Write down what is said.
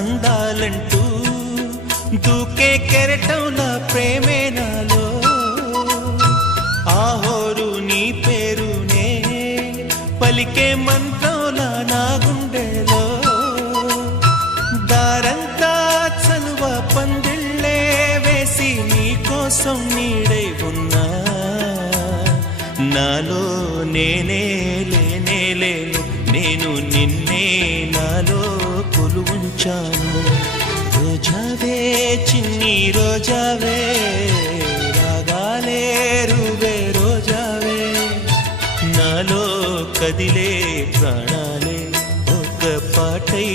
అందాలంటూ దూకే కెరటంలా ప్రేమే నాలో ఆహోరు నీ పేరునే పలికే మంత్రంలా నా గుండెలో దారంతా చలువ పందిళ్ళే వేసి నీ కోసం నీడై ఉన్నా నాలో నేనే లేనే లేను నేను నిన్నే నాలో కొలువుంచాను రోజావే చిన్ని రోజావే రాగాలే రువే రోజావే నాలో కదిలే ప్రాణాలే ఒక పాటై